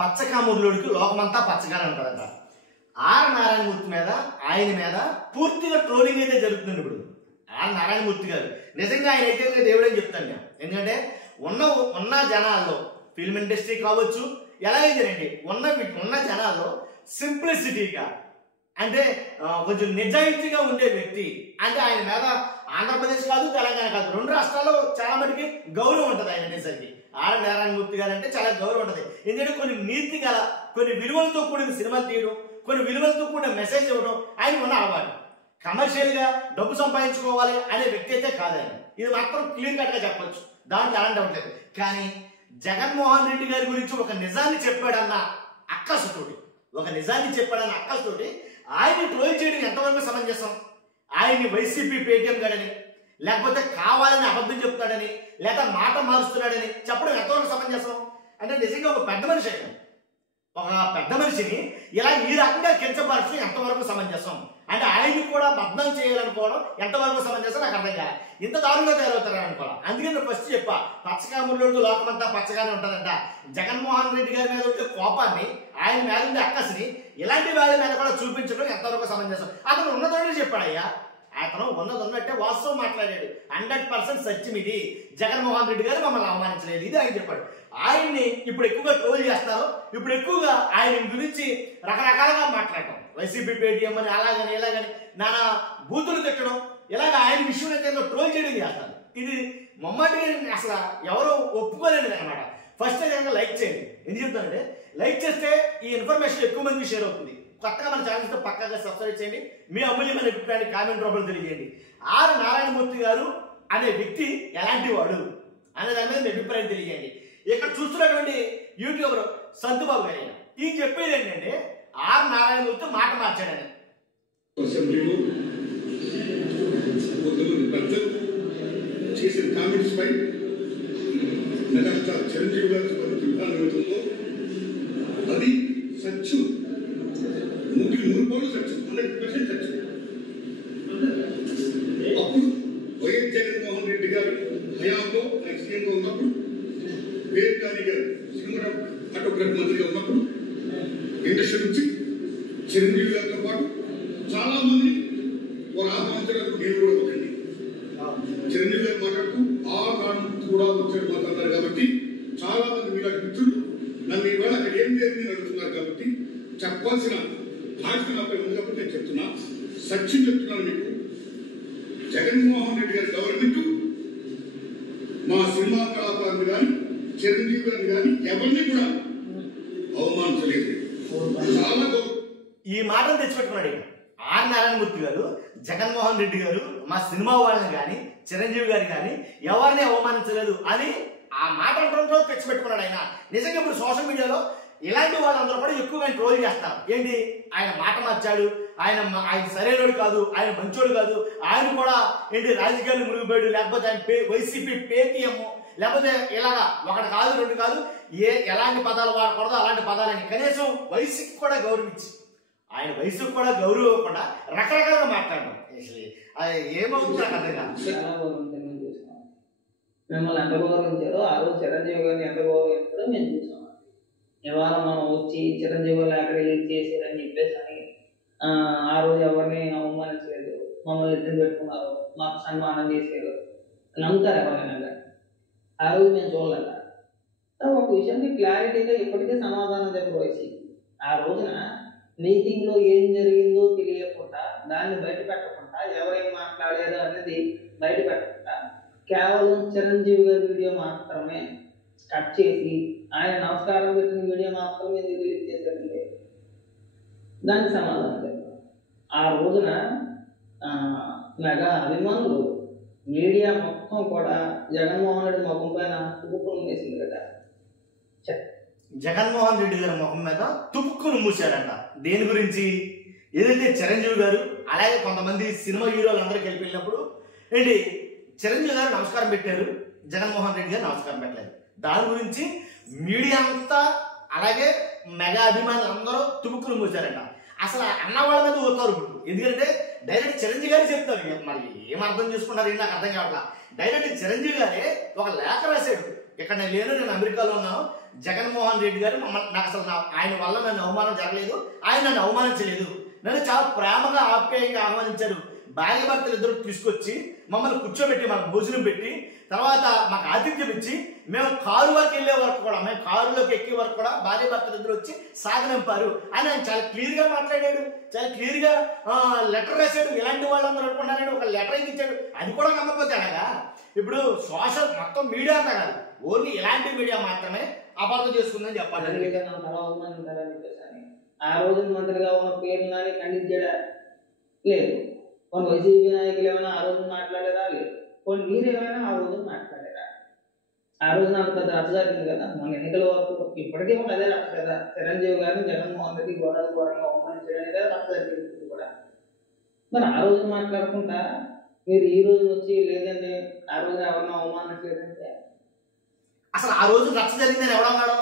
పచ్చకామురులోడికి లోకమంతా పచ్చగానే ఉంటుందట. ఆర్ నారాయణమూర్తి మీద ఆయన మీద పూర్తిగా ట్రోలింగ్ అయితే జరుగుతుంది. ఇప్పుడు ఆర్ నారాయణమూర్తి గారు నిజంగా ఆయన అయితే దేవుడని చెప్తాను నేను. ఎందుకంటే ఉన్న జనాల్లో ఫిల్మ్ ఇండస్ట్రీ కావచ్చు ఎలాగైతేనండి ఉన్న జనాల్లో సింప్లిసిటీగా అంటే కొంచెం నిజాయితీగా ఉండే వ్యక్తి అంటే ఆయన మీద ఆంధ్రప్రదేశ్ కాదు తెలంగాణ కాదు 2 రాష్ట్రాల్లో చాలా మందికి గౌరవం ఉంటుంది. ఆయన అనేసరికి ఆర్ నారాయణమూర్తి గారు అంటే చాలా గౌరవం ఉంటుంది. ఎందుకంటే కొన్ని నీతి గల కొన్ని విలువలతో కూడిన సినిమాలు తీయడం, కొన్ని విలువలతో కూడిన మెసేజ్ ఇవ్వడం ఆయన ఉన్న అలవాటు. కమర్షియల్ గా డబ్బు సంపాదించుకోవాలి అనే వ్యక్తి అయితే కాదు ఆయన. ఇది మాత్రం క్లియర్ కట్ గా చెప్పొచ్చు, దాంట్లో ఎలాంటి ఉండలేదు. కానీ జగన్మోహన్ రెడ్డి గారి గురించి ఒక నిజాన్ని చెప్పాడన్న అక్కసుతోటి ఆయన్ని ట్రోల్ చేయడం ఎంతవరకు సమంజసం? ఆయన్ని వైసీపీ పేటీఎం గాడని లేకపోతే కావాలని అబద్ధం చెప్తాడని లేదా మాట మారుస్తున్నాడని చెప్పడం ఎంతవరకు సమంజసం? అంటే నిజంగా ఒక పెద్ద మనిషిని ఇలా ఈ రకంగా కించపరచడం ఎంతవరకు సమంజసం? అంటే ఆయన్ని కూడా బద్నాం చేయాలనుకోవడం ఎంతవరకు సమంజసం నాకు అర్థం కాదు. ఇంత దారుణంగా తయారవుతారని అనుకోవాలి. అందుకే నేను ఫస్ట్ చెప్పా, పచ్చకామురులోడు లోకమంతా పచ్చగానే ఉంటుందంట. జగన్మోహన్ రెడ్డి గారి మీద ఉండే కోపాన్ని, ఆయన మీద ఉండే అక్కసిని ఇలాంటి వాళ్ళ మీద కూడా చూపించడం ఎంతవరకు సమంజసం? అతను ఉన్నతోనే చెప్పాడయ్యా. అతను ఉన్నట్టే వాస్తవం మాట్లాడాడు. 100% సత్యం ఇది. జగన్మోహన్ రెడ్డి గారు మమ్మల్ని అవమానించలేదు, ఇది ఆయన చెప్పాడు. ఆయన్ని ఇప్పుడు ఎక్కువగా ట్రోల్ చేస్తారు. ఇప్పుడు ఎక్కువగా ఆయన గురించి రకరకాలుగా మాట్లాడటం, వైసీపీ పేటీఎం అని అలాగని ఇలాగని నానా బూతులు తిట్టడం, ఇలాగ ఆయన విషయం అయితే ట్రోల్ చేయడం చేస్తారు. ఇది మమ్మటిగా అసలు ఎవరు ఒప్పుకోలేదు అనమాట. ఫస్ట్ అయితే లైక్ చేయండి. ఎందుకు చెప్తానంటే లైక్ చేస్తే ఈ ఇన్ఫర్మేషన్ ఎక్కువ మందికి షేర్ అవుతుంది. కొత్తగా మన ఛానల్తో పక్కాగా సబ్స్క్రైబ్ చేయండి. మీ అమూల్యమైన అభిప్రాయాన్ని కామెంట్ రూపంలో తెలియజేయండి. ఆర్ నారాయణమూర్తి గారు అనే వ్యక్తి ఎలాంటి వాడు అనే దాని మీద మీ అభిప్రాయం తెలియజేయండి. ఇక్కడ చూస్తున్నటువంటి యూట్యూబర్ సంతుబాబు గారు ఈ చెప్పేది ఏంటంటే ఆర్ నారాయణమూర్తి మాట మార్చాడని. చేసిన కామెంట్స్ పై మెగాస్టార్ చిరంజీవి గారు స్పందించడంలో అది సత్యం, 100% సత్యం, 100% సత్యం. అప్పుడు వైఎస్ జగన్మోహన్ రెడ్డి గారు హయాంలో ఆయన సీఎంగా ఉన్నప్పుడు, వేరుగారి గారు సినిమాటోగ్రఫీ మంత్రిగా ఉన్నప్పుడు ఇండస్ట్రీ నుంచి చిరంజీవి గారితో పాటు చాలా మంది వారు ఆహ్వానించడానికి నేను కూడా ఒకటి. చిరంజీవి గారు మాట్లాడుతూ ఆ నాన్న కూడా వచ్చాడు మాట్లాడతారు కాబట్టి చాలా మంది మీలాంటి మిత్రులు నన్ను ఇవాళ అక్కడ ఏం జరిగిందని అడుగుతున్నారు కాబట్టి చెప్పాల్సిన బాధ్యత నాపై ఉంది కాబట్టి నేను చెప్తున్నా, సత్యం చెప్తున్నాను మీకు. జగన్మోహన్ రెడ్డి గారి గవర్నమెంట్ మా సినిమా కళాకారులు కానీ చిరంజీవి గారిని కానీ ఎవరిని కూడా అవమానించలేదు. చాలా ఈ మాటను తెచ్చిపెట్టుకున్నాడు ఆర్ నారాయణమూర్తి గారు. జగన్మోహన్ రెడ్డి గారు మా సినిమా వాళ్ళని కానీ చిరంజీవి గారు కానీ ఎవరిని అవమానించలేదు అని ఆ మాట అంటూ తెచ్చిపెట్టుకున్నాడు ఆయన. నిజంగా ఇప్పుడు సోషల్ మీడియాలో ఇలాంటి వాళ్ళందరూ కూడా ఎక్కువగా ట్రోల్ చేస్తారు. ఏంటి ఆయన మాట మార్చాడు, ఆయన సరైనడు కాదు, ఆయన మంచోడు కాదు, ఆయన కూడా ఏంటి రాజకీయాలు మునిగిపోయాడు, లేకపోతే ఆయన వైసీపీ పేటీఎం, లేకపోతే ఇలాగా ఒకటి కాదు 2 కాదు ఎలాంటి పదాలు వాడకూడదు అలాంటి పదాలని కనీసం వయసుకి కూడా గౌరవించి ఆయన వయసుకు కూడా గౌరవం ఇవ్వకుండా రకరకాలుగా మాట్లాడడం అది ఏమవుతుంది అర్థం కాదు. మిమ్మల్ని ఎంత గౌరవించారో ఆ రోజు చిరంజీవి గారిని ఎంత గౌరవించారో మేము చూసాం. ఇవాళ మనం వచ్చి చిరంజీవి గారు అక్కడ రిలీజ్ చేసారని చెప్పేసి అని ఆ రోజు ఎవరిని అవమానించలేదు, మమ్మల్ని ఇద్దరు పెట్టుకున్నారు, మాకు సన్మానం చేశారు నమ్ముతారు ఎవరైనా. ఆ రోజు మేము చూడలేక ఒక విషయానికి క్లారిటీగా ఇప్పటికే సమాధానం చెప్పవలసి. ఆ రోజున మీటింగ్లో ఏం జరిగిందో తెలియకుండా, దాన్ని బయట పెట్టకుండా, ఎవరేం మాట్లాడారో అనేది బయట పెట్టకుండా కేవలం చిరంజీవి గారి వీడియో మాత్రమే కట్ చేసి ఆయన నమస్కారం పెట్టిన వీడియో మాత్రమే రిలీజ్ చేశారండి. దానికి సమాధానం లేదు. ఆ రోజున మెగా అభిమానులు మీడియా మొత్తం కూడా జగన్మోహన్ రెడ్డి ముఖం పైన తుప్పుకుని వేసింది కదా. జగన్మోహన్ రెడ్డి గారి ముఖం మీద తుప్పుకుని మూసాడంట. దేని గురించి? ఏదైతే చిరంజీవి గారు అలాగే కొంతమంది సినిమా హీరోలు అందరికి వెళ్ళిపోయినప్పుడు ఏంటి చిరంజీవి గారు నమస్కారం పెట్టారు, జగన్మోహన్ రెడ్డి గారు నమస్కారం పెట్టలేదు. దాని గురించి మీడియా అంతా అలాగే మెగా అభిమానులు అందరూ తుప్పుకుని మూసారంట. అసలు అన్న వాళ్ళ మీద పోతారు ఇప్పుడు. ఎందుకంటే డైరెక్ట్ చిరంజీవి గారు చెప్తారు. మరి ఏం అర్థం చేసుకున్నారు ఏంటి నాకు అర్థం కావట్లా. డైరెక్ట్ చిరంజీవి గారే ఒక లేఖ రాశాడు, ఇక్కడ నేను లేను, నేను అమెరికాలో ఉన్నాను, జగన్మోహన్ రెడ్డి గారు నాకు అసలు ఆయన వల్ల నన్ను అవమానం జరగలేదు, ఆయన నన్ను అవమానించలేదు, నన్ను చాలా ప్రేమగా ఆప్యాయంగా ఆహ్వానించారు. భార్య భర్తలు ఇద్దరు తీసుకొచ్చి మమ్మల్ని కూర్చోబెట్టి మాకు భోజనం పెట్టి తర్వాత మాకు ఆతిథ్యం ఇచ్చి మేము కారు వరకు వెళ్ళే వరకు కూడా, మేము కారులోకి ఎక్కే వరకు కూడా భార్య భర్తలు ఇద్దరు వచ్చి సాగనంపారు అని ఆయన చాలా క్లియర్గా మాట్లాడాడు, చాలా క్లియర్గా లెటర్ రాశాడు. ఇలాంటి వాళ్ళందరూ అనుకున్నారని ఒక లెటర్ ఇచ్చాడు. అది కూడా నమ్మకపోతే అలాగా ఇప్పుడు సోషల్ మొత్తం మీడియా అంతా కాదు, ఓన్లీ ఇలాంటి మీడియా మాత్రమే అబద్ధం చేసుకుందని చెప్పాలి. ఆ రోజు మంత్రిగా ఉన్న పేరు నాని ఖండించాడా? లేదు. కొన్ని వైసీపీ నాయకులు ఏమైనా ఆ రోజు మాట్లాడారా? లేదు. కొన్ని మీరేమైనా ఆ రోజు మాట్లాడారా? ఆ రోజు నాకు పెద్ద రచ్చ జరిగింది కదా మన ఎన్నికల వరకు, ఇప్పటికీ కూడా అదే రచ్చ కదా. చిరంజీవి గారిని జగన్మోహన్ రెడ్డి ఘోరంగా అవమానించడానికి కదా రచ్చ జరిగింది కూడా. మరి ఆ రోజు మాట్లాడకుండా మీరు ఈ రోజు వచ్చి లేదండి ఆ రోజు ఎవరినో అవమానించలేదంటే అసలు ఆ రోజు రచ్చ జరిగిందని ఎవడన్నాడో?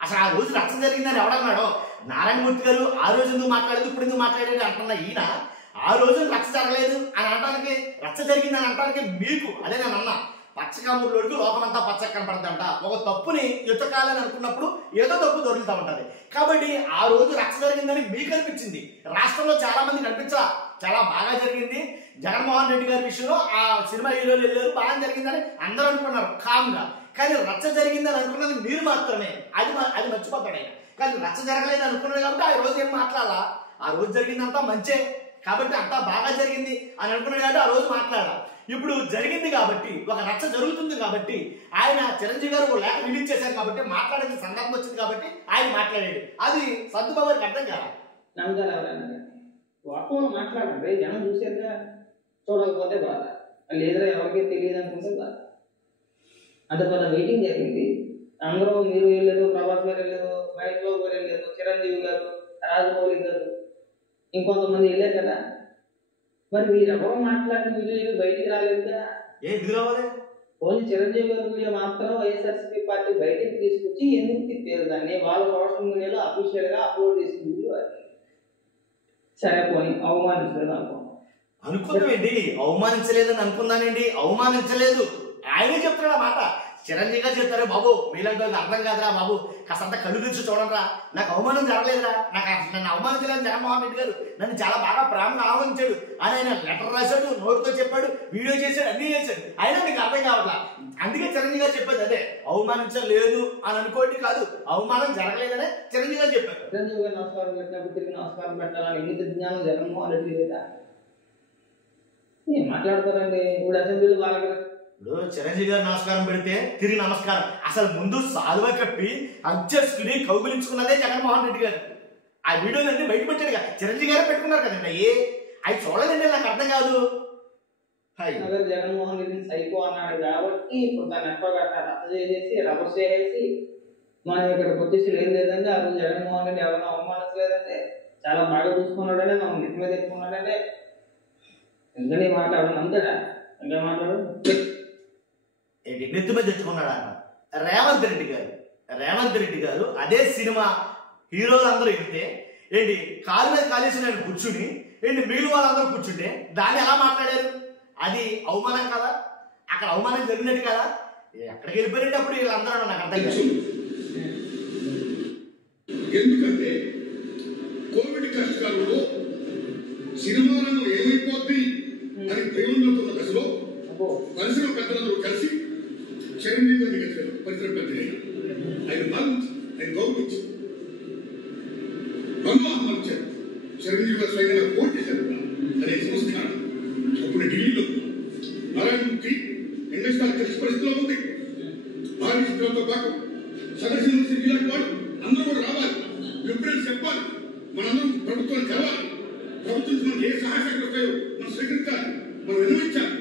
అసలు ఆ రోజు రచ్చ జరిగిందని ఎవడన్నాడో? నారాయణమూర్తి గారు ఆ రోజు ఎందుకు మాట్లాడలేదు, ఇప్పుడు ఎందుకు మాట్లాడేది అంటున్నా ఈయన. ఆ రోజు రచ్చ జరగలేదు అని అనడానికి, రచ్చ జరిగిందని అనడానికి మీకు అదే నేను అన్నా, పచ్చకమ్ముడికి లోకమంతా పచ్చగా కనపడదంట. ఒక తప్పుని ఎత్తకాలని అనుకున్నప్పుడు ఏదో తప్పు దొరుకుతూ ఉంటది. కాబట్టి ఆ రోజు రచ్చ జరిగిందని మీకు అనిపించింది, రాష్ట్రంలో చాలా మంది కనిపించా చాలా బాగా జరిగింది. జగన్మోహన్ రెడ్డి గారి విషయంలో ఆ సినిమా హీరోలు వెళ్ళారు, బాగా జరిగిందని అందరూ అనుకున్నారు కామ్గా. కానీ రచ్చ జరిగిందని అనుకున్నది మీరు మాత్రమే. అది మర్చిపోతాడు ఆయన. కానీ రచ్చ జరగలేదు అనుకున్నాడు కాబట్టి ఆ రోజు ఏం మాట్లాడాలా? ఆ రోజు జరిగిందంతా మంచే కాబట్టి అంతా బాగా జరిగింది అని అనుకున్నాడు కాబట్టి ఆ రోజు మాట్లాడాల. ఇప్పుడు జరిగింది కాబట్టి, ఒక రచ్చ జరుగుతుంది కాబట్టి ఆయన చిరంజీవి గారు లేఖ రిలీజ్ చేశారు కాబట్టి మాట్లాడాల్సిన సందర్భం వచ్చింది కాబట్టి ఆయన మాట్లాడాడు. అది సర్దుబాబుకి అర్థం కాదా? నమ్మకాలు ఎవరైనా వాస్తవం మాట్లాడండి, జనం చూసారుగా. చూడకపోతే బాధ, లేదురా ఎవరికీ తెలియదు అనుకుంటే బాధ. అంత పెద్ద మీటింగ్ జరిగింది, అందరూ మీరు వెళ్ళారు, ప్రభాస్ గారు వెళ్ళారు, మహేష్ బాబు గారు వెళ్ళారు, చిరంజీవి గారు, రాజమౌళి గారు, ఇంకొంతమంది వెళ్ళారు కదా. మరి మీరు ఎవరు మాట్లాడిన వీడియో బయటికి రాలేదుగా. ఎందుకు రావాలి? ఓన్లీ చిరంజీవి గారి వీడియో మాత్రం వైఎస్ఆర్సీపీ పార్టీ బయటికి తీసుకొచ్చి ఎందుకు తిప్పారు దాన్ని? వాళ్ళ సోషల్ మీడియాలో అఫీషియల్ గా అప్లోడ్ చేసిన వీడియో అది. సరే పోనీ అవమానించలేదు అనుకుందామండి, అవమానించలేదని అనుకుందానండి, అవమానించలేదు. ఆయనే చెప్తున్నాడు ఆ మాట. చిరంజీవి గారు చెప్తారు, బాబు మీలాంటి అర్థం కాదురా బాబు, కాస్తంత కళ్ళు తెచ్చి చూడండిరా, నాకు అవమానం జరగలేదురా, నన్ను అవమానించలేదు జగన్మోహన్ రెడ్డి గారు, నన్ను చాలా బాగా ప్రేమగా ఆహ్వానించాడు అని ఆయన లెటర్ రాశాడు, నోటితో చెప్పాడు, వీడియో చేశాడు, అన్నీ చేశాడు. అయినా మీకు అర్థం కావట్లా. అందుకే చిరంజీవి గారు చెప్పేది అదే, అవమానించలేదు అని అనుకోండి కాదు, అవమానం జరగలేదనే చిరంజీవి గారు చెప్పారు. చిరంజీవి గారు నమస్కారం పెట్టినప్పుడు తిరిగి నమస్కారం పెట్టాలని ఇంగిత జ్ఞానం జగన్మోహన్ రెడ్డి లేదా? ఏం మాట్లాడతారండి? ఇప్పుడు అసెంబ్లీలో వాళ్ళకి ఇప్పుడు చిరంజీవి గారు నమస్కారం పెడితే తిరిగి నమస్కారం, అసలు ముందు సాల్వా కప్పి అధ్యక్షుడిని కౌగులించుకున్నదే జగన్మోహన్ రెడ్డి గారు. ఆ వీడియోలు అన్ని బయట పెట్టాడు కదా, చిరంజీవి గారే పెట్టుకున్నారు కదండి. అవి చూడలేదండి, నాకు అర్థం కాదు. జగన్మోహన్ రెడ్డిని సైకో అన్నాడు కాబట్టి ఇప్పుడు దాన్ని రద్దు చేసేసి రబ్బర్ చేసేసి మనం ఇక్కడికి వచ్చేసి ఏం లేదంటే ఆ రోజు జగన్మోహన్ రెడ్డి ఎవరైనా అవమానించలేదంటే చాలా బాగా చూసుకున్నాడనే మనం నెత్తి మీద ఎక్కున్నాడంటే ఎందుకని మాట్లాడడం అంతేనా? ఇంకా మాట్లాడు నెత్తి మీద తెచ్చుకున్నాడు అన్న రేవంత్ రెడ్డి గారు అదే సినిమా హీరోలు అందరూ ఎక్కితే ఏంటి కాలు మీద కాలేసి నేను కూర్చుని ఏంటి మిగిలిన వాళ్ళందరూ కూర్చుంటే దాన్ని ఎలా మాట్లాడారు? అది అవమానం కదా, అక్కడ అవమానం జరిగినట్టు కదా. ఎక్కడికి వెళ్ళిపోయినప్పుడు వీళ్ళందరూ నాకు అర్థం కాదు. ఎందుకంటే కోవిడ్ కష్టకాలంలో సినిమాలను ఏమైపోద్ది అని భయపడుతున్న దశలో పరిశ్రమ పెద్దలందరూ కలిసి చిరంజీవి గారిని కలిసారు. పరిశ్రమ పెద్దలే ఆయన భావించి ఆయన గౌరవించి నన్ను ఆహ్వానించారు. చిరంజీవి గారు స్వయంగా ఫోన్ చేశారు అనే సంస్కారం. అప్పుడు ఢిల్లీలో నారాయణమూర్తి ఇండస్ట్రీ తెలిసి పరిస్థితిలో ఉంది. భారీ చిత్రాలతో పాటు సదస్సు ఇలాంటి వాడు అందరూ కూడా రావాలి, ఎప్పుడైనా చెప్పాలి, మనందరం ప్రభుత్వాన్ని కలవాలి, ప్రభుత్వం మనకి ఏ సహాయకులు వస్తాయో మనం స్వీకరించాలి, మనం వినియోగించాలి.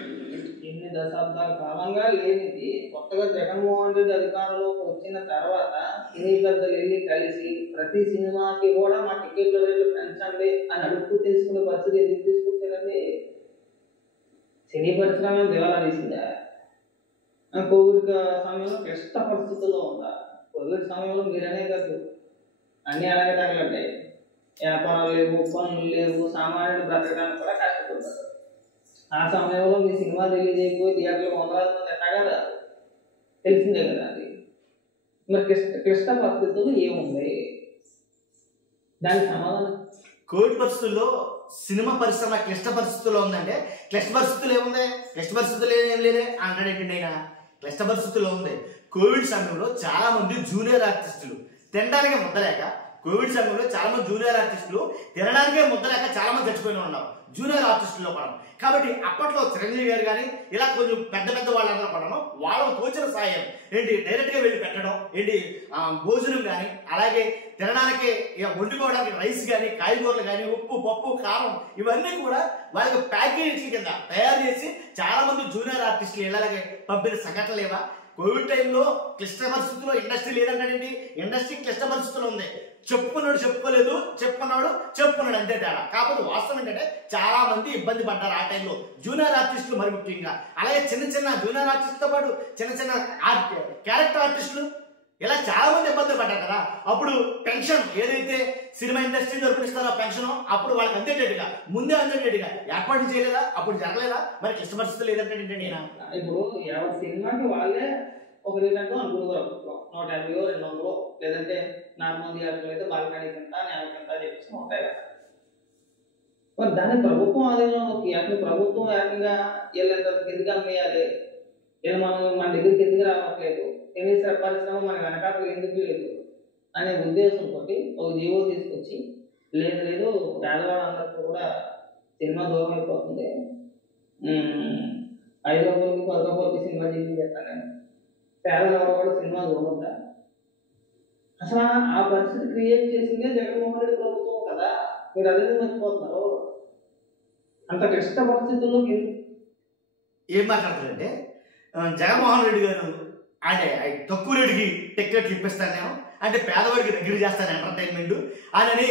ఎన్ని దశాబ్దాల కాలంగా లేనిది కొత్తగా జగన్మోహన్ రెడ్డి అధికారంలోకి వచ్చిన తర్వాత సినీ పెద్దలు వెళ్ళి కలిసి ప్రతి సినిమాకి కూడా మా టికెట్ల రేట్లు పెంచండి అని అడుగు తెలుసుకునే పరిస్థితి ఎందుకు తీసుకొచ్చారండి? సినీ పరిశ్రమ దివాలా తీసిందా? కోవిడ్ సమయంలో క్లిష్ట పరిస్థితుల్లో ఉందా? కోవిడ్ సమయంలో మీరనే కాదు అన్ని అలాగే తగలంటాయి. వ్యాపారాలు లేవు, పనులు లేవు, సామాన్యులు బ్రతకడానికి కూడా కష్టపడతారు. ఆ సమయంలో మీ సినిమా రిలీజ్ అయిపోయి థియేటర్లో 100,000 మంది ఎట్టగా రాదు, తెలిసిందే కదా. అది మరి క్లిష్ట పరిస్థితులు ఏముంది దానికి సమాధానం? కోవిడ్ పరిస్థితుల్లో సినిమా పరిశ్రమ క్లిష్ట పరిస్థితుల్లో ఉందంటే క్లిష్ట పరిస్థితులు ఏముంది? క్లిష్ట పరిస్థితులు ఏం లేదే అంటాడు ఏంటండి ఆయన. క్లిష్ట పరిస్థితుల్లో ఉంది. కోవిడ్ సమయంలో చాలా మంది జూనియర్ ఆర్టిస్టులు తినడానికి ముద్దలేక, కోవిడ్ సమయంలో చాలా మంది జూనియర్ ఆర్టిస్టులు తినడానికే ముద్దలేక చాలా మంది చచ్చిపోయిన ఉన్నారు జూనియర్ ఆర్టిస్టుల్లో కూడా. కాబట్టి అప్పట్లో చిరంజీవి గారు కానీ ఇలా కొంచెం పెద్ద పెద్ద వాళ్ళందరూ కూడా వాళ్ళకు తోచిన సాయం ఏంటి డైరెక్ట్ గా వెళ్ళి పెట్టడం ఏంటి, భోజనం కానీ అలాగే తినడానికి వండుకోవడానికి రైస్ కానీ కాయగూరలు కానీ ఉప్పు పప్పు కారం ఇవన్నీ కూడా వాళ్ళకి ప్యాకేజీ కింద తయారు చేసి చాలా మంది జూనియర్ ఆర్టిస్టులు ఇళ్ళకి పంపిన సంఘటనలు లేవా? కోవిడ్ టైంలో క్లిష్ట పరిస్థితుల్లో ఇండస్ట్రీ లేదంటాడండి. ఇండస్ట్రీ క్లిష్ట పరిస్థితుల్లో ఉంది. చెప్పుకున్నాడు చెప్పుకోలేదు, చెప్పుకున్నాడు చెప్పుకున్నాడు అంతే తేడా. కాకపోతే వాస్తవం ఏంటంటే చాలా మంది ఇబ్బంది పడ్డారు ఆ టైంలో జూనియర్ ఆర్టిస్టులు మరి ముఖ్యంగా. అలాగే చిన్న చిన్న జూనియర్ ఆర్టిస్టులతో పాటు చిన్న చిన్న క్యారెక్టర్ ఆర్టిస్టులు ఇలా చాలా మంది ఇబ్బందులు పడ్డారు కదా. అప్పుడు పెన్షన్ ఏదైతే సినిమా ఇండస్ట్రీ జరుపునిస్తారో పెన్షన్ అప్పుడు వాళ్ళకి అందేటట్టుగా ముందే అందేటట్టుగా ఏర్పాటు చేయలేదా? అప్పుడు జరగలేదా? మరి క్లిష్ట పరిస్థితులు ఏదంటే నేను ఇప్పుడు ఎవరి సినిమాకి వాళ్ళే ఒక రీలంటూ అనుకున్నారు. 150 200 లేదంటే నార్మల్ థియేటర్లు అయితే బాల్కనీ కింద నేల కింద చెప్పేసి ఉంటాయి కదా. మరి దాన్ని ప్రభుత్వం ఆధీనంలోకి అసలు ప్రభుత్వం ఏకంగా వీళ్ళంత కిందికి అమ్మేయాలి, వీళ్ళు మన దగ్గరికి ఎందుకు రావట్లేదు, సినీ పరిశ్రమ మన వెనకాల ఎందుకు లేదు అనే ఉద్దేశంతో ఒక జీవో తీసుకొచ్చి లేదు లేదు పేదవాళ్ళందరికీ కూడా సినిమా దూరం అయిపోతుంది, 5 రూపాయలకి 10 రూపాయలకి సినిమా చూపించేస్తాను నేను, పేదలు ఎవరు కూడా సినిమా చూడొద్దా? అసలు ఆ పరిస్థితి క్రియేట్ చేసిందే జగన్మోహన్ రెడ్డి ప్రభుత్వం కదా. మీరు అదే మర్చిపోతున్నారు. అంత క్లిష్ట పరిస్థితుల్లో ఏం మాట్లాడుతారంటే జగన్మోహన్ రెడ్డి గారు అంటే తక్కువ రేటుకి టికెట్లు ఇప్పిస్తాను నేను, అంటే పేదవాడికి దగ్గర చేస్తాను ఎంటర్టైన్మెంట్ అని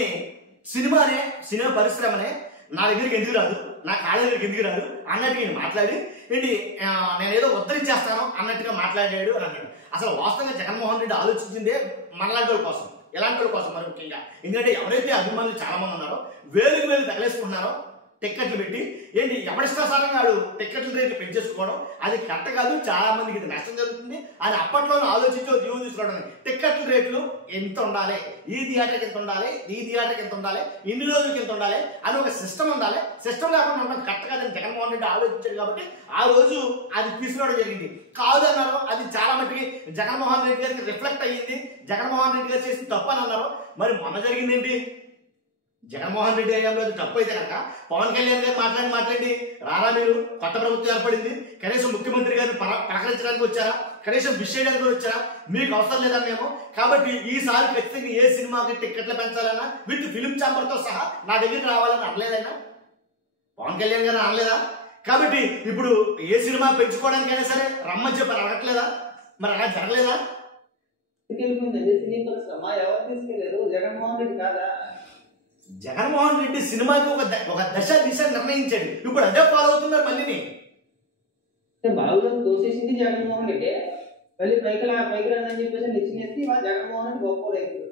సినిమా పరిశ్రమనే నా దగ్గరికి ఎందుకు రాదు, నా కాళ్ళ దగ్గరికి ఎందుకు రాదు అన్నట్టుగా నేను మాట్లాడి ఏంటి నేనేదో ఉద్ధరించేస్తాను అన్నట్టుగా మాట్లాడాడు అని అన్నాడు. అసలు వాస్తవంగా జగన్మోహన్ రెడ్డి ఆలోచించిందే మనలాంటి వాళ్ళ కోసం, ఎలాంటి వాళ్ళ కోసం మరి ముఖ్యంగా. ఎందుకంటే ఎవరైతే అభిమానులు చాలా మంది ఉన్నారో వేలకు వేలు తగలేసుకుంటున్నారో టిక్కెట్లు పెట్టి ఏంటి ఎవరిష్టాసారంగా వాడు టిక్కెట్ల రేట్లు పెంచేసుకోవడం అది కరెక్ట్ కాదు, చాలా మందికి ఇది నష్టం జరుగుతుంది అని అప్పట్లోనే ఆలోచించి జీవో తీసుకోవడం. టిక్కెట్ల రేట్లు ఎంత ఉండాలి, ఈ థియేటర్కి ఎంత ఉండాలి, ఈ థియేటర్కి ఎంత ఉండాలి, ఇన్ని రోజులకి ఎంత ఉండాలి అని ఒక సిస్టమ్ ఉండాలి. సిస్టమ్ లేకుండా ఉండడం కరెక్ట్ కాదని జగన్మోహన్ రెడ్డి ఆలోచించాడు. కాబట్టి ఆ రోజు అది తీసుకోవడం జరిగింది. కాదు అన్నారు, అది చాలా మట్టుకి జగన్మోహన్ రెడ్డి గారికి రిఫ్లెక్ట్ అయ్యింది, జగన్మోహన్ రెడ్డి గారు చేసిన తప్పు అని అన్నారు. మరి మొన్న జరిగింది ఏంటి? జగన్మోహన్ రెడ్డి హయాంలో తప్పు అయితే కనుక పవన్ కళ్యాణ్ గారు మాట్లాడి రారా మీరు కొత్త ప్రభుత్వం ఏర్పడింది, కనీసం ముఖ్యమంత్రి గారిని పలకరించడానికి వచ్చారా, కనీసం విష్ చేయడానికి వచ్చారా, మీకు అవసరం లేదా మేము, కాబట్టి ఈసారి ఖచ్చితంగా ఏ సినిమాకి టిక్కెట్లు పెంచాలన్నా విత్ ఫిలిం ఛాంబర్తో సహా నా దగ్గరికి రావాలని అనలేదైనా పవన్ కళ్యాణ్ గారు అనలేదా? కాబట్టి ఇప్పుడు ఏ సినిమా పెంచుకోవడానికైనా సరే రమ్మని చెప్పి అడగట్లేదా? మరి అలా జరగలేదా? సినీ పరిశ్రమ ఎవరు తీసుకెళ్లారు? జగన్మోహన్ రెడ్డి కాదా? జగన్మోహన్ రెడ్డి సినిమాకి ఒక దశ దిశ నిర్ణయించాడు, ఇప్పుడు అదే ఫాలో అవుతున్నారు. మళ్ళీ బాగా తోసేసింది జగన్మోహన్ రెడ్డి, మళ్ళీ పైకి రాదని చెప్పేసి నిచ్చినేసి జగన్మోహన్ రెడ్డి గొప్ప అయిపోయాడు.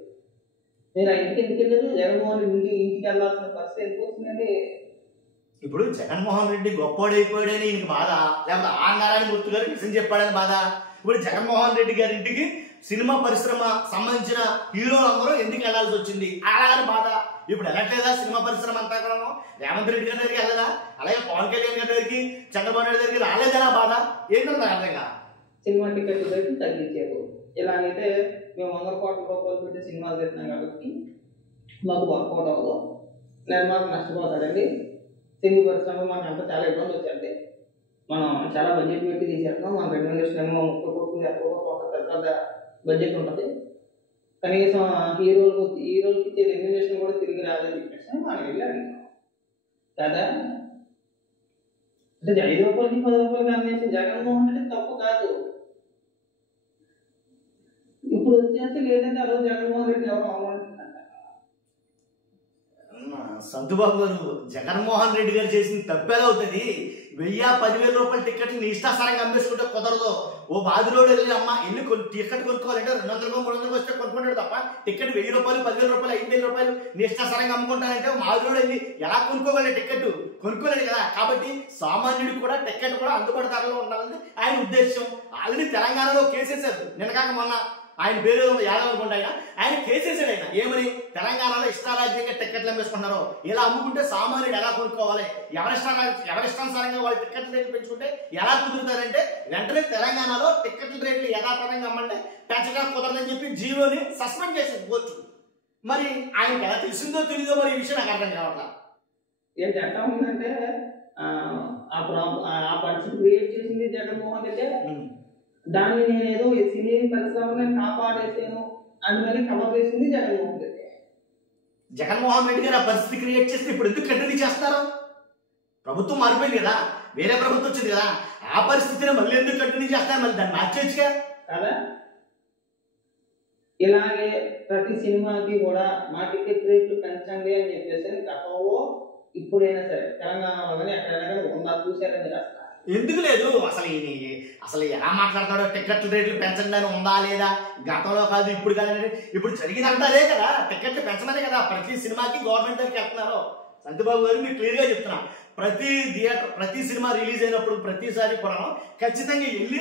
నేను ఆ ఇంటికి ఎందుకు వెళ్ళారు? జగన్మోహన్ రెడ్డి ఇంటికి వెళ్ళాల్సిన పరిస్థితి ఎందుకు వచ్చిందండి? ఇప్పుడు జగన్మోహన్ రెడ్డి గొప్పవాడైపోయాడని ఈయనకి బాధ, లేకపోతే ఆర్ నారాయణ మూర్తి గారు నిజం చెప్పాడని బాధ. ఇప్పుడు జగన్మోహన్ రెడ్డి గారి ఇంటికి సినిమా పరిశ్రమ సంబంధించిన హీరోలు అందరూ ఎందుకు వెళ్లాల్సి వచ్చింది అలాగని బాధ. ఇప్పుడు వెళ్ళట్లేదా సినిమా పరిశ్రమ అంతా కూడా? రేవంత్ రెడ్డి గారి దగ్గరికి వెళ్ళదా? అలాగే పవన్ కళ్యాణ్ గారి దగ్గరికి, చంద్రబాబు నాయుడు దగ్గరికి రాలేదా బాధ? ఏంటంటే అర్థంగా సినిమా టికెట్ దగ్గర తగ్గించారు. ఇలాగైతే మేము 100 కోట్ల రూపాయలు పెట్టి సినిమాలు తెస్తున్నాం కాబట్టి మాకు వర్కౌట్ అవ్వదు, నిర్మాత నష్టపోతాడండి, సినీ పరిశ్రమ మనకు అంతా చాలా ఇబ్బంది వచ్చేది, మనం చాలా బడ్జెట్ పెట్టి తీసేస్తున్నాం, మన రెమ్యునరేషన్ ఏమో 30 కోట్లు 70 కోట్లు పెద్ద బడ్జెట్ ఉంటుంది, కనీసం హీరోలకి ఇచ్చే రెమ్యునరేషన్ కూడా తిరిగి రాదని చెప్పేసి మనం వెళ్ళాడు కదా. అంటే 5 రూపాయలకి 10 రూపాయలకి అమ్మేసి జగన్మోహన్ రెడ్డి తప్పు కాదు. ఇప్పుడు వచ్చేసి లేదంటే ఆ రోజు జగన్మోహన్ రెడ్డి ఎవరు అవమానిస్తున్నారు? సంతుబాబు గారు, జగన్మోహన్ రెడ్డి గారు చేసిన తప్పేలా అవుతుంది. 1000-10,000 రూపాయల టికెట్లు నీ ఇష్టాసారంగా అమ్మేసుకుంటే కుదరదు. ఓ బాధిరోడు వెళ్ళి అమ్మ ఇల్లు టికెట్ కొనుక్కోవాలంటే 200-300 వస్తే కొనుక్కుంటాడు తప్ప టికెట్ 1000 రూపాయలు 10,000 రూపాయలు 5,000 రూపాయలు నీ ఇష్టాసారంగా అమ్ముకుంటానంటే బాధిరోడు వెళ్ళి ఎలా కొనుక్కోగలడు? టికెట్ కొనుక్కోలేడు కదా. కాబట్టి సామాన్యుడికి కూడా టికెట్ కూడా అందుబాటు ధరలో ఉండాలని ఆయన ఉద్దేశం. ఆల్రెడీ తెలంగాణలో కేసేసారు నిన్నకాక మొన్న ఆయన పేరు యాదవ్ అనుకుంటా ఆయన కేసేసాడు. ఆయన ఏమని తెలంగాణలో ఇష్టారాజ్యంగా టికెట్లు అమ్మేసుకున్నారు, ఇలా అమ్ముకుంటే సామాన్యుడు ఎలా కొనుక్కోవాలి, ఎవరిష్టానుసారంగా వాళ్ళు టికెట్ రేట్లు పెంచుకుంటే ఎలా కుదురుతారంటే వెంటనే తెలంగాణలో టికెట్ల రేట్లు యథాతథంగా అమ్మంటే పెంచడానికి కుదరదని చెప్పి జీవోని సస్పెండ్ చేసేది కోర్టు. మరి ఆయనకి ఎలా తెలిసిందో తెలియదో మరి ఈ విషయం నాకు అర్థం కావట్లా. ఏంటి ఎట్లా ఉందంటే ఆ పరిస్థితి క్రియేట్ చేసింది జగన్మోహన్ రెడ్డి. దాన్ని నేనేదో సినీ పరిశ్రమను కాపాడేసాను అందుకని కవర్ చేసింది జగన్మోహన్ రెడ్డి. జగన్మోహన్ రెడ్డి గారు ఆ పరిస్థితి క్రియేట్ చేస్తే ఇప్పుడు ఎందుకు కంటిన్యూ చేస్తారు? ప్రభుత్వం మారిపోయింది కదా, వేరే ప్రభుత్వం వచ్చింది కదా, ఆ పరిస్థితిని మళ్ళీ ఎందుకు కంటిన్యూ చేస్తారు? మళ్ళీ దాన్ని మార్చేయచ్చుగా కదా. ఇలాగే ప్రతి సినిమాకి కూడా మా టికెట్ రేట్లు పెంచండి అని చెప్పేసి గతంలో ఇప్పుడైనా సరే తెలంగాణలో కానీ ఎక్కడైనా కానీ ఉందా చూసారని రాస్తా. ఎందుకు లేదు? అసలు ఎలా మాట్లాడతాడో, టికెట్ల రేట్లు పెంచండి అని ఉందా లేదా? గతంలో కాదు ఇప్పుడు కాదు, ఇప్పుడు జరిగిందంతా అదే కదా, టికెట్లు పెంచమనే కదా ప్రతి సినిమాకి గవర్నమెంట్ దగ్గరికి వెళ్తున్నారు. సంతబాబు గారు మీకు క్లియర్గా చెప్తున్నాం, ప్రతి సినిమా రిలీజ్ అయినప్పుడు ప్రతిసారి కూడా ఖచ్చితంగా వెళ్ళి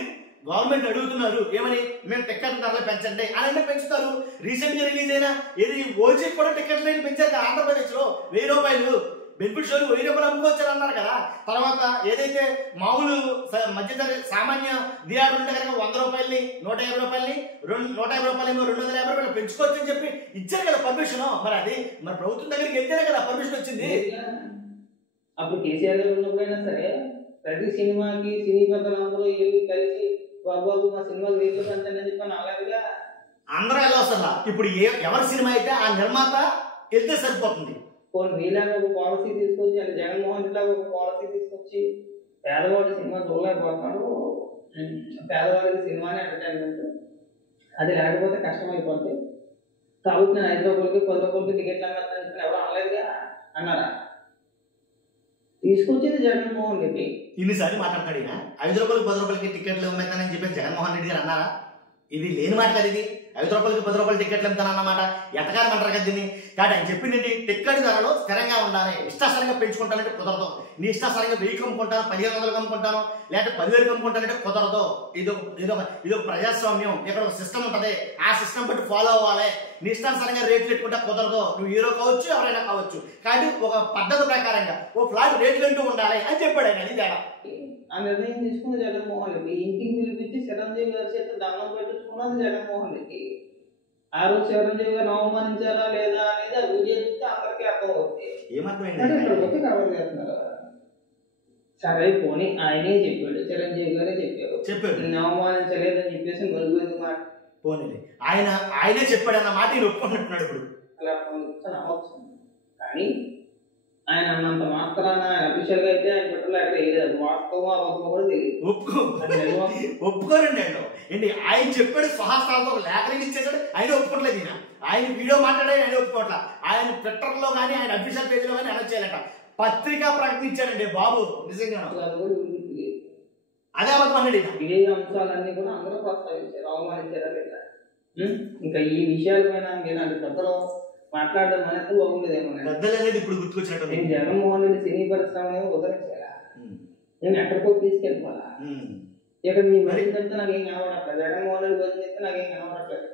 గవర్నమెంట్ అడుగుతున్నారు ఏమని, మేము టికెట్ ధరలు పెంచండి అని పెంచుతారు. రీసెంట్ గా రిలీజ్ అయిన ఏది ఓజీ కూడా టికెట్ రేట్లు పెంచారు కదా ఆంధ్రప్రదేశ్ లో, 1000 రూపాయలు బెనిఫిట్ షోలు 1000 రూపాయలు అమ్ముకోవచ్చారు అన్నారు కదా. తర్వాత ఏదైతే మామూలు మధ్యతరగతి సామాన్య థియేటర్ ఉంటే కనుక 100 రూపాయలని 150 రూపాయలని 150 రూపాయలు 250 రూపాయలు పెంచుకోవచ్చు అని చెప్పి ఇచ్చారు కదా పర్మిషన్. మరి ప్రభుత్వం దగ్గరికి వెళ్తేనే కదా పర్మిషన్ వచ్చింది. అప్పుడు కేసీఆర్ గారు ఉన్నప్పుడైనా సరే ప్రతి సినిమాకి సినీ పెద్దలందరూ కలిసి బాబు మా సినిమాకి రేట్లు పెంచండి అని చెప్పి అలాగే అందరూ ఎలా వస్తారా? ఇప్పుడు ఎవరి సినిమా అయితే ఆ నిర్మాత వెళ్తే సరిపోతుంది. కొన్ని మీలాగా ఒక పాలసీ తీసుకొచ్చి అంటే జగన్మోహన్ రెడ్డి ఒక పాలసీ తీసుకొచ్చి పేదవాడి సినిమా చూడలేకపోతున్నాడు, పేదవాడికి సినిమానే ఎంటర్టైన్మెంట్, అది లేకపోతే కష్టమైపోతుంది కాబట్టి నేను 5 రూపాయలకి 10 రూపాయలకి టికెట్లు అమ్మేస్తాను చెప్పి ఎవరు అనలేదుగా అన్నారా? తీసుకొచ్చేది జగన్మోహన్ రెడ్డి. ఇన్నిసార్లు మాట్లాడతాడు ఈయన 5 రూపాయలకి 10 రూపాయలకి టికెట్లు అమ్మేస్తానని చెప్పి జగన్మోహన్ రెడ్డి గారు అన్నారా? ఇది లేని మాట కదా, ఇది 5 రూపాయలకి 10 రూపాయలు టికెట్లు అమ్ముతానన్నమాట. ఎట్టకారమంటారు కదా దీన్ని. కాబట్టి ఆయన చెప్పింది టికెట్ ధరలు స్థిరంగా ఉండాలి, ఇష్టాసరంగా పెంచుకుంటానంటే కుదరదు. నీ ఇష్టాసరంగా 1000 అమ్ముకుంటాను, 1500 అమ్ముకుంటాను, లేకపోతే 10,000 అమ్ముకుంటానంటే కుదరదు. ఇది ఒక ప్రజాస్వామ్యం, ఇక్కడ ఒక సిస్టమ్ ఉంటుంది, ఆ సిస్టమ్ బట్టి ఫాలో అవ్వాలి. నీ ఇష్టానుసారంగా రేట్లు పెట్టుకుంటే కుదరదు. నువ్వు హీరో కావచ్చు, ఎవరైనా కావచ్చు, కానీ ఒక పద్ధతి ప్రకారంగా ఓ ఫ్లాట్ రేట్లు అంటూ ఉండాలి అని చెప్పాడు ఆయన. అది తేడా. ఆ నిర్ణయం తీసుకుని జగన్మోహన్ రెడ్డి ఇంటికి పిలిపించి చిరంజీవి గారి చేత దండం పెట్టించుకున్నది జగన్మోహన్ రెడ్డి. ఆ రోజు చిరంజీవి గారిని అవమానించారా లేదా అనేది ఆ వీడియో చూస్తే అందరికీ అర్థం అవుతుంది. ఏమర్థమైంది? కవర్ చేస్తున్నారు. సరే పోనీ ఆయనే చెప్పాడు, చిరంజీవి గారే చెప్పారు నేను అవమానించలేదని చెప్పేసి మరుగుంది మాట పోనీ ఆయనే చెప్పాడన్న మాట ఈయన ఒప్పుకుంటున్నాడు. ఇప్పుడు అలా నమ్మచ్చు, కానీ ఆయన అన్నంత మాత్రాన ఆయన అఫీషియల్ గా అయితే ఆయన పెట్టలో ఎక్కడ వేయలేదు. వాస్తవం అబద్ధం కూడా తెలియదు. ఒప్పుకోరండి ఆయన. ఏంటి ఆయన చెప్పాడు, సహస్రాలతో ఒక లేఖలు ఇచ్చేసాడు, ఆయన ఒప్పుకోవట్లేదు. ఆయన వీడియో మాట్లాడే ఆయన ఒప్పుకోవట్లా. ఆయన ట్విట్టర్ లో కానీ ఆయన అఫీషియల్ పేజ్ లో కానీ అనౌన్స్ చేయాలట. పత్రికా ప్రకటించాడండి బాబు. నిజంగా అదే అబద్ధం అన్నాడు. ఇదే అంశాలన్నీ కూడా అందరూ ప్రస్తావించారు, అవమానించారా లేదా. ఇంకా ఈ విషయాల పైన మీరు పెద్దలు మాట్లాడడం అనేది బాగుండేదేమో. పెద్దలు అనేది ఇప్పుడు గుర్తుకొచ్చినట్టు. నేను జగన్మోహన్ రెడ్డి సినీ పరిశ్రమని ఉదరించాలా, నేను ఎక్కడికో తీసుకెళ్ళిపోవాలా. ఇక్కడ మీ భజన చెప్తే నాకేం కనబడట్లేదు, జగన్మోహన్ రెడ్డి భజన చెప్తే నాకేం కనబడట్లేదు.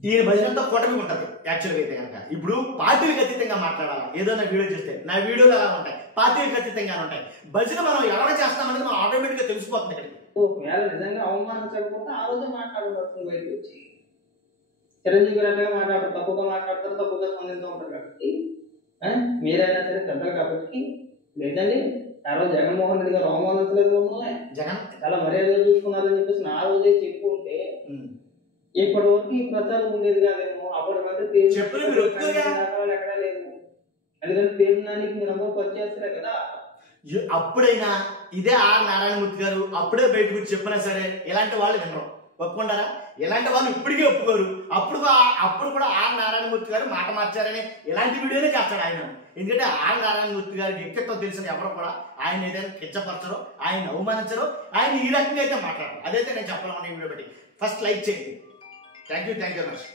ఈయన భజనతో కూటమి ఉంటుంది యాక్చువల్గా అయితే కనుక. ఇప్పుడు పార్టీలకు అతీతంగా మాట్లాడాలి. ఏదైనా వీడియో చేస్తే నా వీడియోలు అలా ఉంటాయి, పార్టీలకు అతీతంగా ఉంటాయి. భజన మనం ఎలా చేస్తామనేది మనం ఆటోమేటిక్ గా తెలిసిపోతుంది. ఇక్కడికి ఒకవేళ నిజంగా అవమానించకపోతే ఆ రోజే మాట్లాడాల్సింది బయటకు వచ్చి. చిరంజీవి గారు అట్లాగే మాట్లాడతారు, తప్పుగా మాట్లాడతారు, తప్పుగా స్పందిస్తూ ఉంటారు. కాబట్టి మీరైనా సరే పెద్దలు కాబట్టి లేదండి ఆ రోజు జగన్మోహన్ రెడ్డి గారు అవమానించలేదు, జగన్ చాలా మర్యాదగా చూసుకున్నారని చెప్పేసి ఆ రోజే చెప్పుకుంటే ఇప్పటి వరకు ఈ ప్రచారం ఉండేది కాదేమో. అప్పటి వరకు ఎక్కడా లేదు, ఎందుకంటే పేరు నానికి మీరు అందరూ పనిచేస్తున్నారు కదా. అప్పుడైనా ఇదే ఆర్ నారాయణమూర్తి గారు అప్పుడే బయటకు చెప్పినా సరే ఇలాంటి వాళ్ళు వినరు, ఒప్పుకుంటారా? ఇలాంటి వాళ్ళు ఇప్పటికీ ఒప్పుకోరు. అప్పుడు కూడా ఆర్ నారాయణమూర్తి గారు మాట మార్చారని ఇలాంటి వీడియోనే చేస్తాడు ఆయన. ఎందుకంటే ఆర్ నారాయణమూర్తి గారికి వ్యక్తిత్వం తెలిసిన ఎవరు కూడా ఆయన ఏదైనా కించపరచరు, ఆయన అవమానించరు, ఆయన ఈ రకంగా అయితే మాట్లాడరు. అదైతే నేను చెప్పాలనుకున్న వీడియో బట్టి. ఫస్ట్ లైక్ చేయండి. Thank you very much.